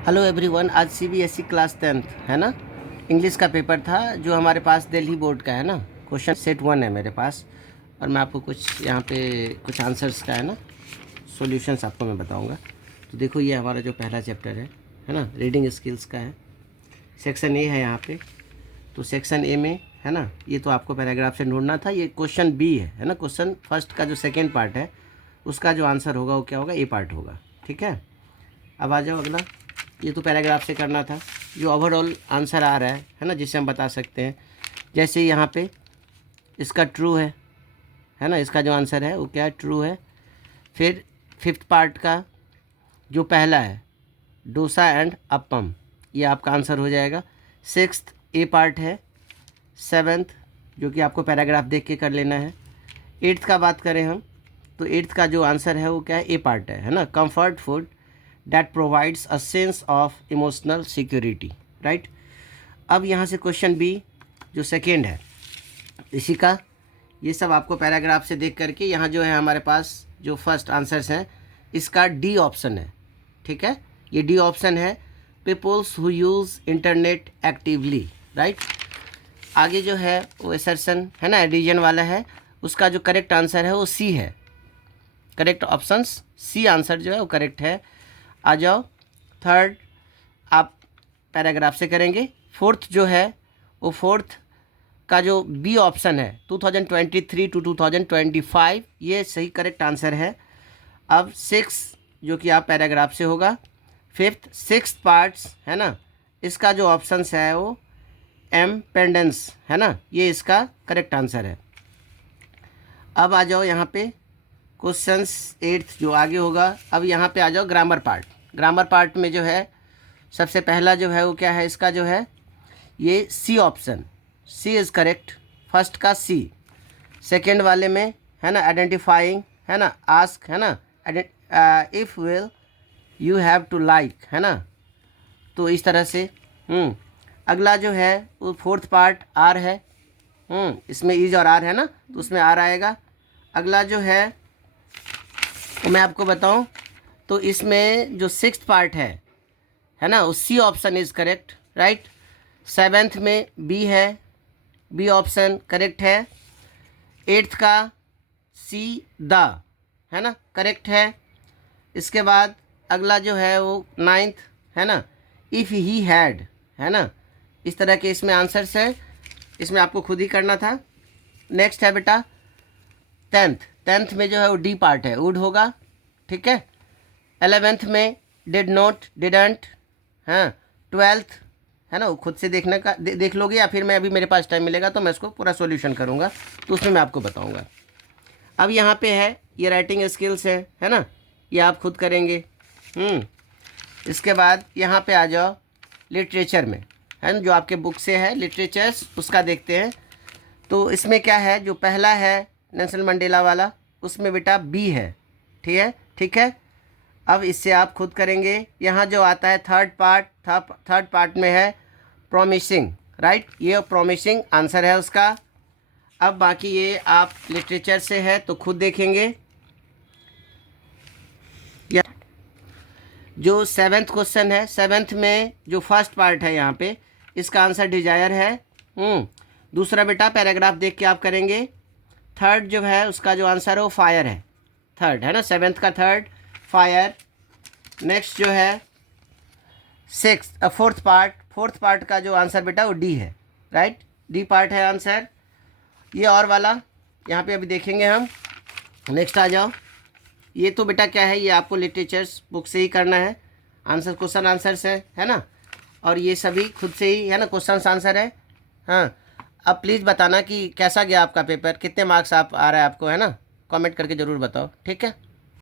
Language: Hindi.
Hello everyone. आज सीबीएसई क्लास 10th है ना, इंग्लिश का पेपर था जो हमारे पास दिल्ली बोर्ड का है ना। क्वेश्चन सेट 1 है मेरे पास, और मैं आपको कुछ यहाँ पे कुछ आंसर्स का है ना सॉल्यूशंस आपको मैं बताऊँगा। तो देखो, ये हमारा जो पहला चैप्टर है ना, रीडिंग स्किल्स का है। सेक्शन ए है यहाँ पे। तो सेक्शन ए में है ना, ये तो आपको पैराग्राफ से ढूंढना था। ये क्वेश्चन बी है ना, क्वेश्चन फर्स्ट का जो सेकेंड पार्ट है उसका जो आंसर होगा वो क्या होगा, ए पार्ट होगा। ठीक है, अब आ जाओ अगला। ये तो पैराग्राफ से करना था। जो ओवरऑल आंसर आ रहा है ना, जिससे हम बता सकते हैं, जैसे यहाँ पे इसका ट्रू है ना, इसका जो आंसर है वो क्या है, ट्रू है। फिर फिफ्थ पार्ट का जो पहला है, डोसा एंड अप्पम, ये आपका आंसर हो जाएगा। सिक्स्थ ए पार्ट है। सेवेंथ, जो कि आपको पैराग्राफ देख के कर लेना है। एट्थ का बात करें हम, तो एट्थ का जो आंसर है वो क्या है, ए पार्ट है ना, comfort food that provides a sense of emotional security, right। अब यहाँ से क्वेश्चन बी जो सेकेंड है, इसी का ये सब आपको पैराग्राफ से देख करके यहाँ जो है हमारे पास जो फर्स्ट आंसर्स हैं, इसका डी ऑप्शन है। ठीक है, ये डी ऑप्शन है, peoples who use internet actively, right. आगे जो है वो एसर्शन है ना, एडिशन वाला है, उसका जो करेक्ट आंसर है वो सी है। करेक्ट ऑप्शंस सी आंसर जो है वो करेक्ट है। आ जाओ, थर्ड आप पैराग्राफ से करेंगे। फोर्थ जो है वो फोर्थ का जो बी ऑप्शन है, 2023 टू 2025, ये सही करेक्ट आंसर है। अब सिक्स जो कि आप पैराग्राफ से होगा। फिफ्थ सिक्स पार्ट्स है ना, इसका जो ऑप्शंस है वो एम पेंडेंस है ना, ये इसका करेक्ट आंसर है। अब आ जाओ यहाँ पे क्वेश्चंस एट्थ जो आगे होगा। अब यहाँ पे आ जाओ ग्रामर पार्ट। ग्रामर पार्ट में जो है सबसे पहला जो है वो क्या है, इसका जो है ये C option, C is correct. First का सी। सेकंड वाले में है ना, आइडेंटिफाइंग है ना, आस्क है ना, if will you have to like है ना, तो इस तरह से। अगला जो है वो फोर्थ पार्ट आर है। इसमें इज और आर है ना, तो उसमें आर आएगा। अगला जो है तो मैं आपको बताऊं, तो इसमें जो सिक्स्थ पार्ट है ना, वो C option is correct, right. Seventh में बी है, बी ऑप्शन करेक्ट है। एट्थ का सी द है ना, करेक्ट है। इसके बाद अगला जो है वो नाइन्थ है ना, इफ़ ही हैड है ना, इस तरह के इसमें आंसर्स हैं, इसमें आपको खुद ही करना था। नेक्स्ट है बेटा टेंथ। टेंथ में जो है वो डी पार्ट है, वुड होगा। ठीक है। 11th में डिड नॉट, डिडंट। हाँ, 12th है ना, वो खुद से देखने का देख लोगे, या फिर मैं अभी मेरे पास टाइम मिलेगा तो मैं इसको पूरा सॉल्यूशन करूँगा, तो उसमें मैं आपको बताऊँगा। अब यहाँ पे है ये राइटिंग स्किल्स है ना, ये आप खुद करेंगे। इसके बाद यहाँ पे आ जाओ लिटरेचर में, है ना, जो आपके बुक से है लिटरेचर्स, उसका देखते हैं। तो इसमें क्या है, जो पहला है नेल्सन मंडेला वाला, उसमें बेटा बी है। ठीक है। अब इससे आप खुद करेंगे। यहाँ जो आता है थर्ड पार्ट में है प्रॉमिसिंग, राइट, ये प्रॉमिसिंग आंसर है उसका। अब बाकी ये आप लिटरेचर से है तो खुद देखेंगे। जो सेवेंथ क्वेश्चन है, सेवेंथ में जो फर्स्ट पार्ट है यहाँ पे, इसका आंसर डिजायर है। दूसरा बेटा पैराग्राफ देख के आप करेंगे। थर्ड जो है उसका जो आंसर है वो फायर है। थर्ड है ना, सेवेंथ का थर्ड फायर। नेक्स्ट जो है फोर्थ पार्ट का जो आंसर बेटा वो डी है, राइट, डी पार्ट है आंसर। ये और वाला यहाँ पे अभी देखेंगे हम। नेक्स्ट आ जाओ, ये तो बेटा क्या है, ये आपको लिटरेचर्स बुक से ही करना है। आंसर क्वेश्चन आंसर्स है ना, और ये सभी खुद से ही है ना, क्वेश्चन आंसर है। हाँ, अब प्लीज़ बताना कि कैसा गया आपका पेपर, कितने मार्क्स आप आ रहा है आपको, है ना, कमेंट करके ज़रूर बताओ। ठीक है।